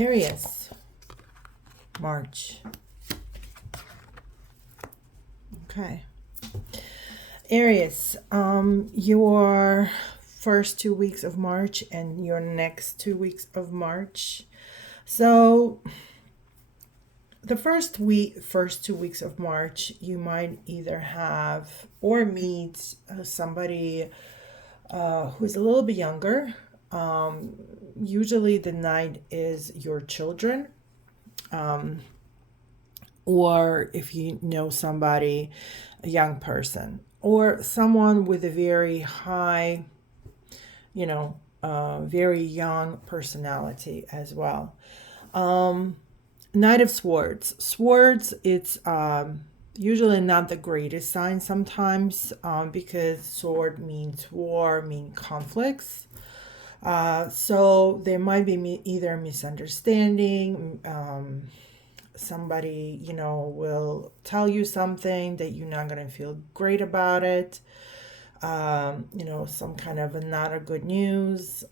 Aries, March. Okay. Aries, your first 2 weeks of March and your next 2 weeks of March. So the first 2 weeks of March, you might either have or meet somebody who's a little bit younger. Usually the night is your children, or if you know somebody, a young person, or someone with a very high, very young personality as well. Knight of Swords. Swords, it's usually not the greatest sign sometimes, because sword means war, mean conflicts. So there might be either misunderstanding. Somebody, will tell you something that you're not going to feel great about it. Some kind of not a good news.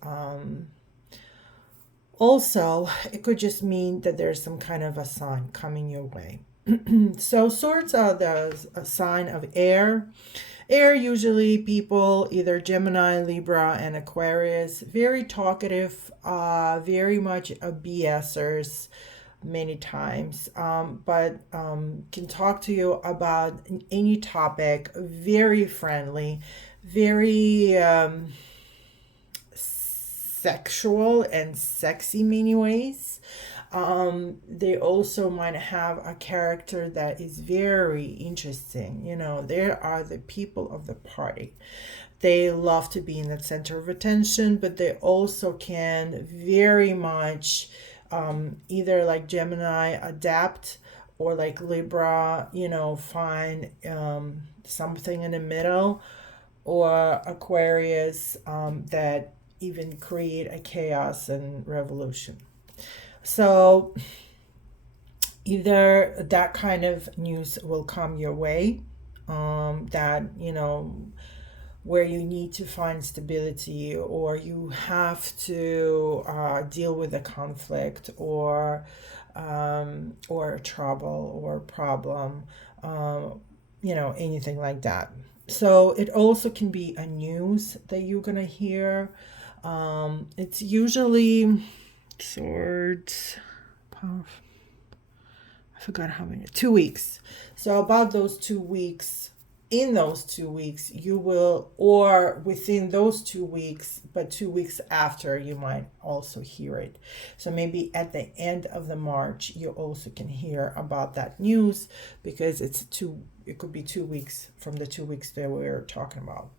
Also, it could just mean that there's some kind of a sign coming your way. So swords are a sign of air. Air, usually people, either Gemini, Libra, and Aquarius, very talkative, very much a BSers many times, but can talk to you about any topic, very friendly, very sexual and sexy many ways. They also might have a character that is very interesting. They are the people of the party. They love to be in the center of attention, but they also can very much either like Gemini adapt, or like Libra, find something in the middle, or Aquarius that even create a chaos and revolution. So either that kind of news will come your way, that, where you need to find stability, or you have to deal with a conflict, or trouble or problem, anything like that. So it also can be a news that you're gonna hear. It's usually swords. I forgot how many. 2 weeks. So about those 2 weeks. In those 2 weeks, you will, or within those 2 weeks, but 2 weeks after, you might also hear it. So maybe at the end of the March, you also can hear about that news, because it could be 2 weeks from the 2 weeks that we're talking about.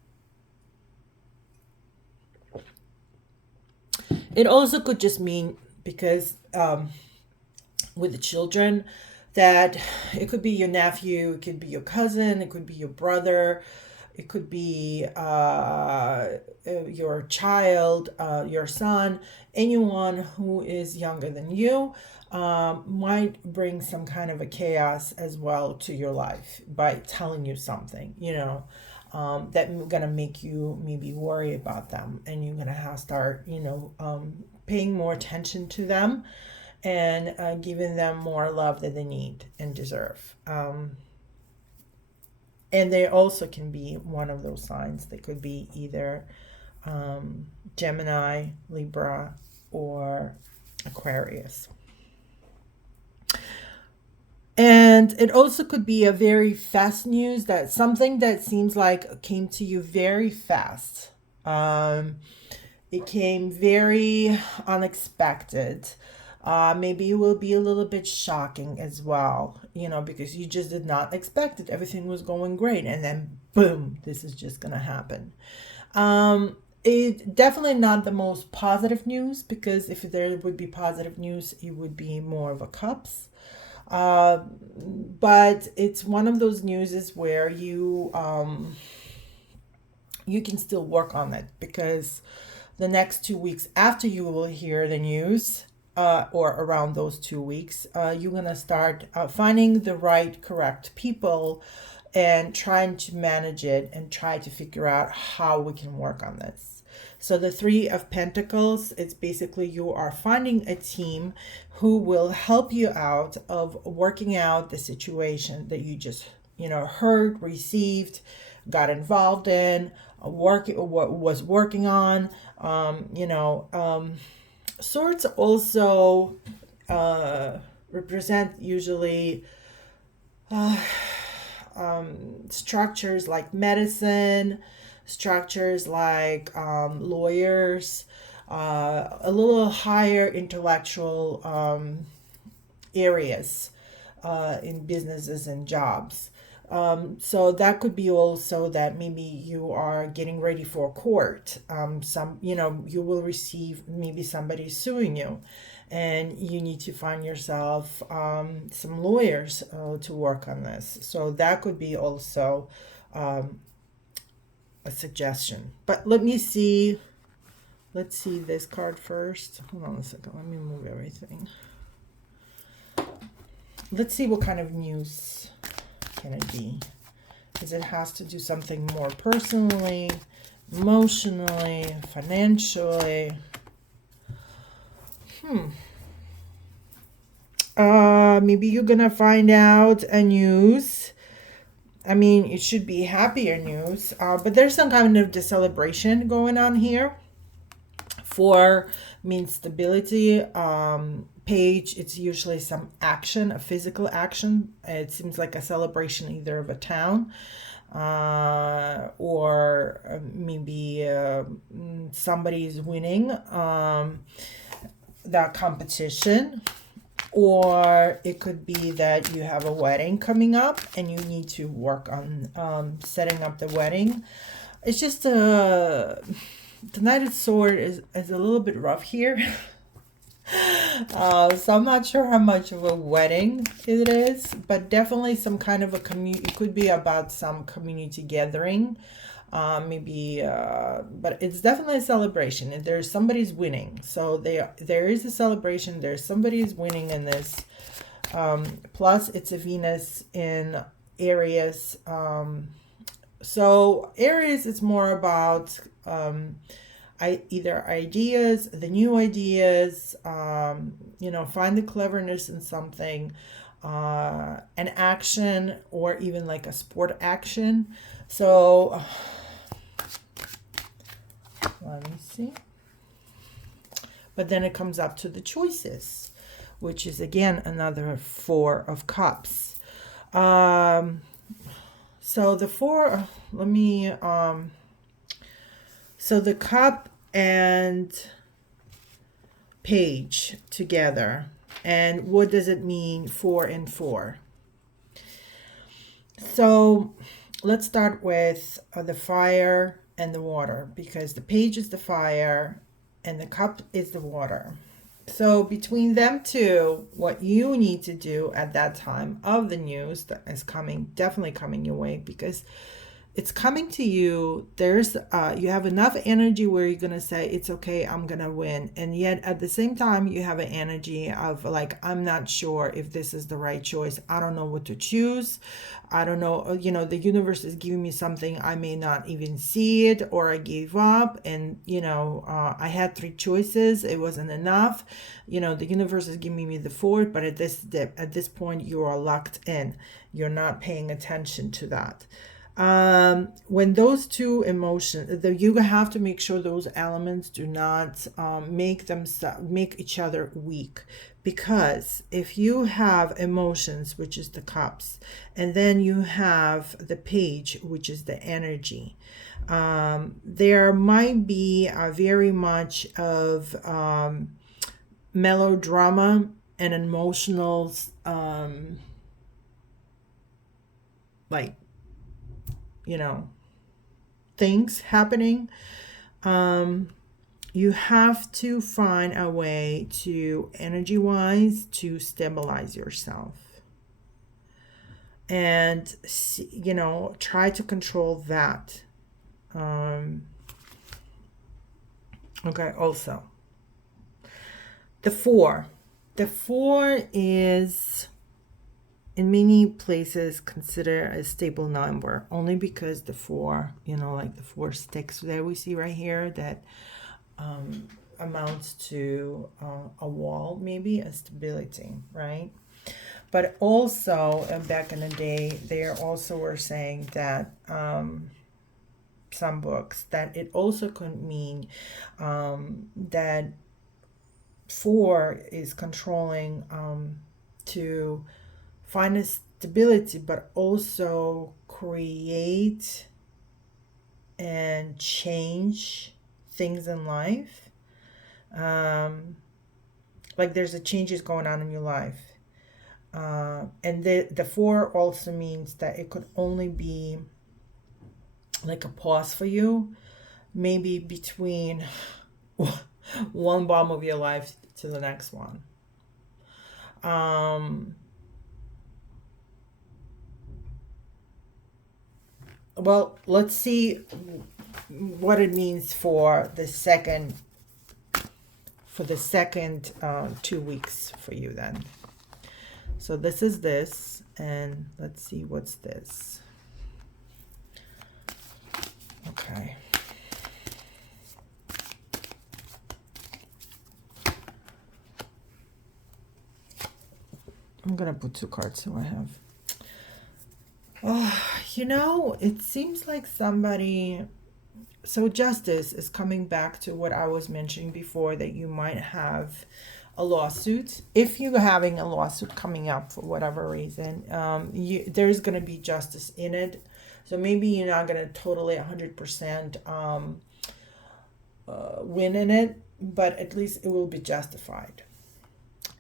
It also could just mean, because with the children, that it could be your nephew, it could be your cousin, it could be your brother, it could be your child, your son, anyone who is younger than you, might bring some kind of a chaos as well to your life by telling you something, that gonna make you maybe worry about them, and you're gonna have to start, paying more attention to them, and giving them more love that they need and deserve. And they also can be one of those signs. They could be either Gemini, Libra, or Aquarius. And it also could be a very fast news, that something that seems like came to you very fast. It came very unexpected. Maybe it will be a little bit shocking as well, because you just did not expect it. Everything was going great, and then boom, this is just gonna happen. It definitely not the most positive news, because if there would be positive news, it would be more of a cups. But it's one of those newses where you can still work on it, because the next 2 weeks after you will hear the news, or around those 2 weeks, you're going to start finding the right, correct people, and trying to manage it and try to figure out how we can work on this. So the Three of Pentacles, it's basically you are finding a team who will help you out of working out the situation that you just, heard, received, got involved in, what was working on. Swords also represent usually structures like medicine, structures like lawyers, a little higher intellectual areas in businesses and jobs. So that could be also that maybe you are getting ready for court. You will receive maybe somebody suing you, and you need to find yourself some lawyers to work on this. So that could be also a suggestion. But let me see. Let's see this card first. Hold on a second. Let me move everything. Let's see what kind of news can it be. Because it has to do something more personally, emotionally, financially. Maybe you're gonna find out a news. I mean, it should be happier news, but there's some kind of celebration going on here. Four means stability. Page, it's usually some action, a physical action. It seems like a celebration either of a town or maybe somebody's winning that competition. Or it could be that you have a wedding coming up and you need to work on setting up the wedding. It's just the Knight of Swords is a little bit rough here. So I'm not sure how much of a wedding it is, but definitely some kind of a community. It could be about some community gathering, but it's definitely a celebration. And there's somebody's winning, so there is a celebration. There's somebody's winning in this. Plus, it's a Venus in Aries. So Aries, it's more about either ideas, the new ideas, find the cleverness in something, an action, or even like a sport action. So let me see. But then it comes up to the choices, which is again another Four of Cups. So the four, so the cup and page together. And what does it mean, 4 and 4? So let's start with the fire and the water, because the page is the fire and the cup is the water. So between them two, what you need to do at that time of the news that is definitely coming your way, because it's coming to you. There's you have enough energy where you're gonna say it's okay, I'm gonna win, and yet at the same time you have an energy of like, I'm not sure if this is the right choice. I don't know what to choose. I don't know, the universe is giving me something, I may not even see it, or I gave up, and I had 3 choices, it wasn't enough. The universe is giving me the 4th, but at this point you are locked in. You're not paying attention to that. When those two emotions, you have to make sure those elements do not make each other weak. Because if you have emotions, which is the cups, and then you have the page, which is the energy, there might be very much of melodrama and emotional like things happening. You have to find a way to, energy wise, to stabilize yourself and try to control that. Okay, also the 4 is in many places considered a stable number, only because the 4, like the 4 sticks that we see right here, that amounts to a wall, maybe a stability, right? But also, back in the day, they also were saying that some books that it also could mean that four is controlling to find a stability, but also create and change things in life. Like there's a changes going on in your life. And the four also means that it could only be like a pause for you, maybe between one bomb of your life to the next one. Um, well, let's see what it means for the second 2 weeks for you then. So this is this, and let's see what's this. Okay. I'm gonna put 2 cards so I have. Oh, it seems like somebody. So justice is coming back to what I was mentioning before, that you might have a lawsuit. If you're having a lawsuit coming up for whatever reason, there's going to be justice in it. So maybe you're not going to totally 100% win in it, but at least it will be justified.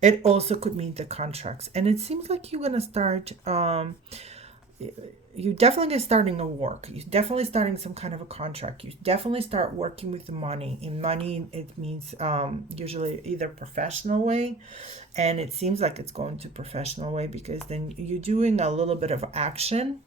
It also could mean the contracts. And it seems like you're going to start you definitely get starting a work. You're definitely starting some kind of a contract. You definitely start working with the money. In money, it means usually either professional way, and it seems like it's going to professional way, because then you're doing a little bit of action.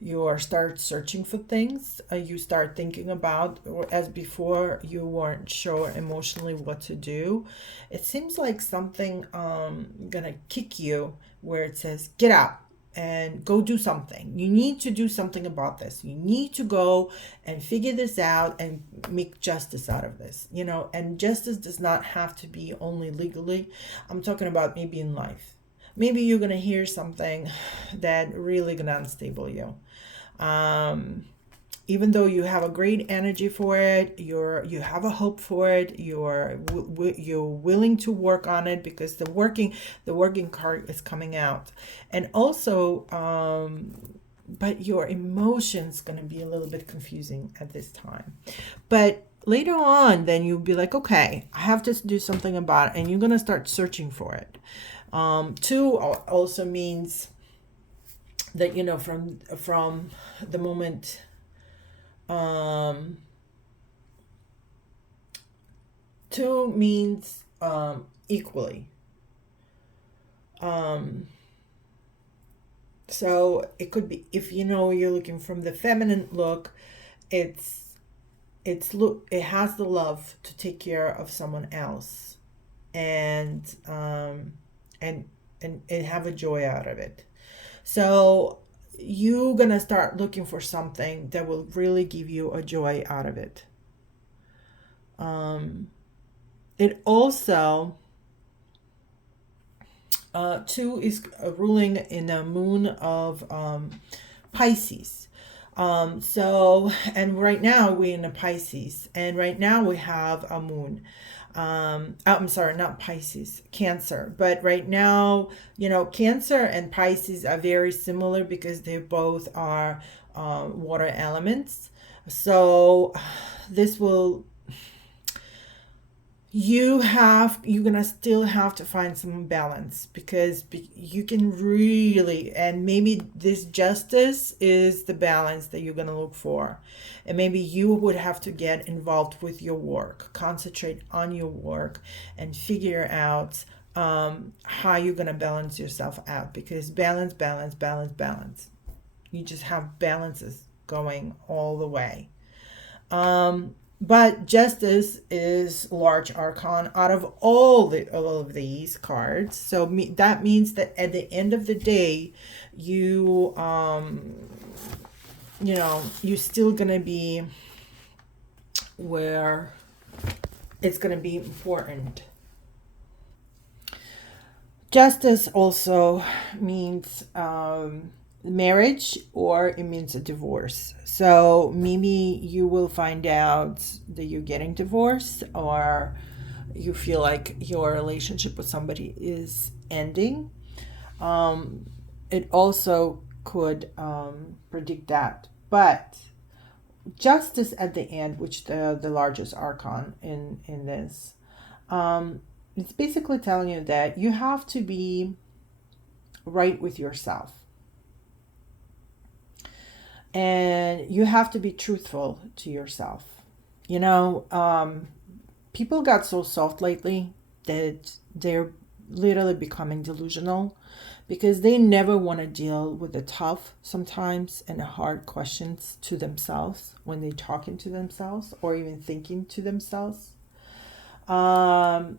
You start searching for things. You start thinking about, as before, you weren't sure emotionally what to do. It seems like something gonna kick you where it says, get out and go do something. You need to do something about this. You need to go and figure this out and make justice out of this. And justice does not have to be only legally. I'm talking about maybe in life. Maybe you're going to hear something that really going to unstable you. Even though you have a great energy for it, you have a hope for it, you're willing to work on it, because the working card is coming out. And also but your emotions going to be a little bit confusing at this time. But later on, then you'll be like, okay, I have to do something about it, and you're going to start searching for it. 2 also means that from the moment 2 means equally. So it could be, if you're looking from the feminine look, it has the love to take care of someone else, and have a joy out of it. So you're gonna start looking for something that will really give you a joy out of it. It also 2 is ruling in the moon of Pisces. And right now we're in a Pisces, and right now we have a moon. I'm sorry, not Pisces, Cancer. But right now, Cancer and Pisces are very similar, because they both are water elements. So this will, you're gonna still have to find some balance, because you can really, and maybe this justice is the balance that you're gonna look for. And maybe you would have to get involved with your work, concentrate on your work, and figure out how you're gonna balance yourself out, because balance, you just have balances going all the way. But justice is large arcana out of all of these cards. So that means that at the end of the day, you're still gonna be where it's going to be important. Justice also means marriage, or it means a divorce. So maybe you will find out that you're getting divorced, or you feel like your relationship with somebody is ending. It also could predict that. But justice at the end, which the largest archon in this, it's basically telling you that you have to be right with yourself, and you have to be truthful to yourself. You know, people got so soft lately that they're literally becoming delusional, because they never want to deal with the tough sometimes and the hard questions to themselves when they're talking to themselves or even thinking to themselves. Um,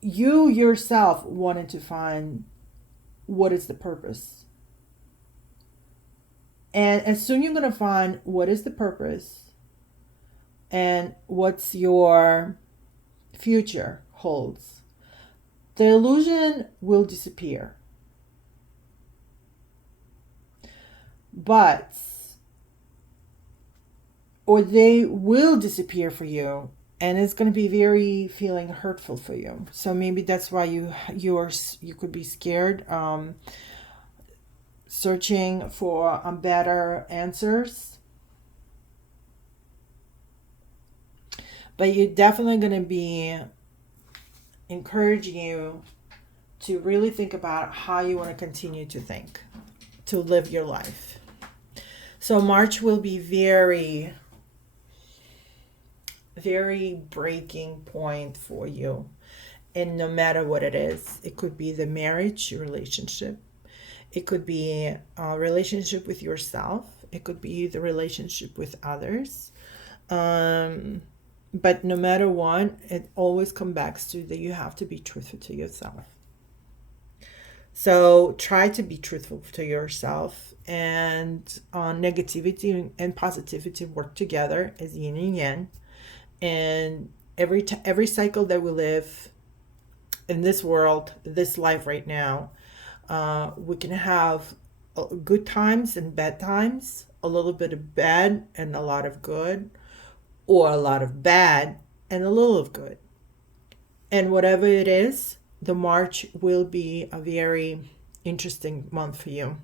you yourself wanted to find what is the purpose. And as soon you're going to find what is the purpose and what's your future holds, the illusion will disappear. But, or they will disappear for you, and it's going to be very feeling hurtful for you. So maybe that's why you could be scared, searching for better answers. But you're definitely going to be encouraging you to really think about how you want to continue to think, to live your life. So March will be very, very breaking point for you. And no matter what it is, it could be the marriage relationship, it could be a relationship with yourself, it could be the relationship with others. Um, but no matter what, it always comes back to that you have to be truthful to yourself. So try to be truthful to yourself, and negativity and positivity work together as yin and yang. And every cycle that we live in this world, this life right now, we can have good times and bad times, a little bit of bad and a lot of good, or a lot of bad and a little of good. And whatever it is, the March will be a very interesting month for you.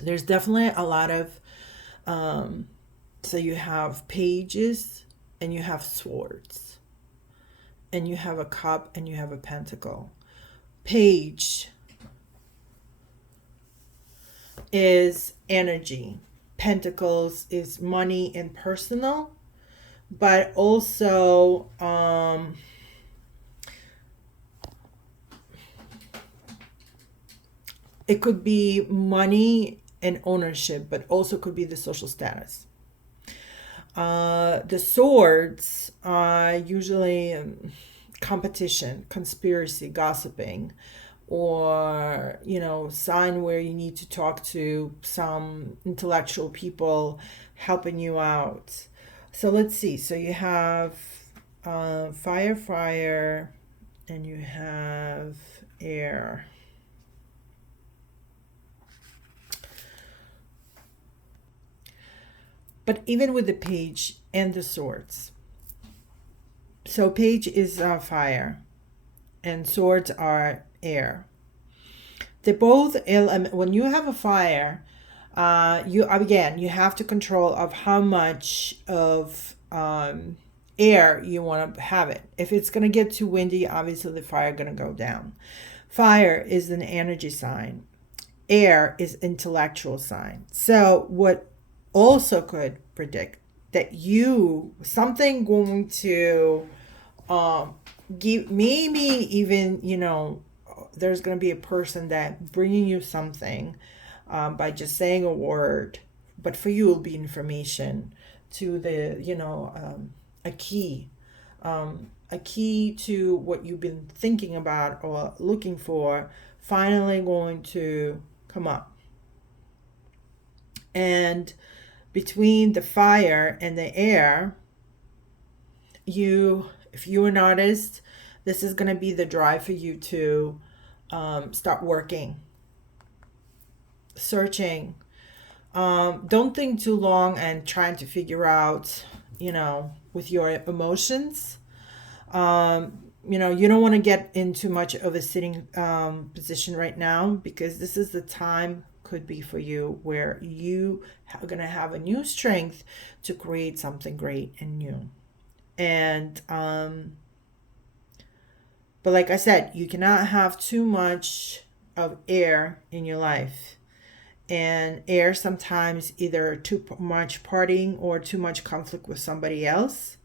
There's definitely a lot of, so you have pages and you have swords, and you have a cup and you have a pentacle. Page is energy. Pentacles is money and personal, but also it could be money and ownership, but also could be the social status. The swords are usually competition, conspiracy, gossiping, or sign where you need to talk to some intellectual people helping you out. So let's see. So you have fire, and you have air. But even with the page and the swords, so page is fire and swords are air. They both when you have a fire, you have to control of how much of air you want to have it. If it's going to get too windy, obviously the fire going to go down. Fire is an energy sign, air is intellectual sign. So what also could predict that you something going to give, maybe even there's going to be a person that bringing you something by just saying a word, but for you it'll be information to the a key, a key to what you've been thinking about or looking for, finally going to come up. And between the fire and the air, if you're an artist, this is going to be the drive for you to start working, searching. Don't think too long and trying to figure out, with your emotions. You don't want to get into much of a sitting position right now, because this is the time could be for you where you are going to have a new strength to create something great and new. And but like I said, you cannot have too much of air in your life. And air sometimes either too much partying or too much conflict with somebody else.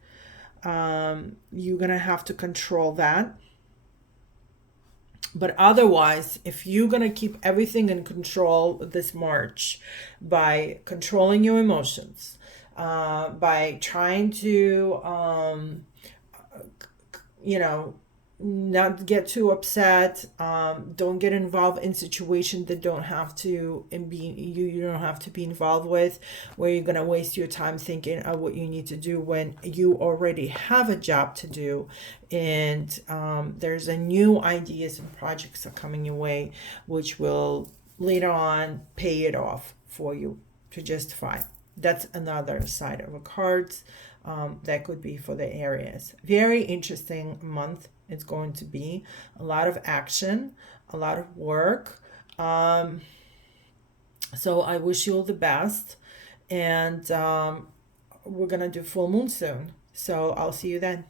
You're gonna have to control that. But otherwise, if you're gonna keep everything in control this March by controlling your emotions, by trying to you know not get too upset, don't get involved in situations that don't have to, and be you don't have to be involved with, where you're going to waste your time thinking of what you need to do when you already have a job to do. And there's a new ideas and projects are coming your way, which will later on pay it off for you to justify. That's another side of a cards. That could be for the Aries. Very interesting month. It's going to be a lot of action, a lot of work. So I wish you all the best. And we're going to do full moon soon. So I'll see you then.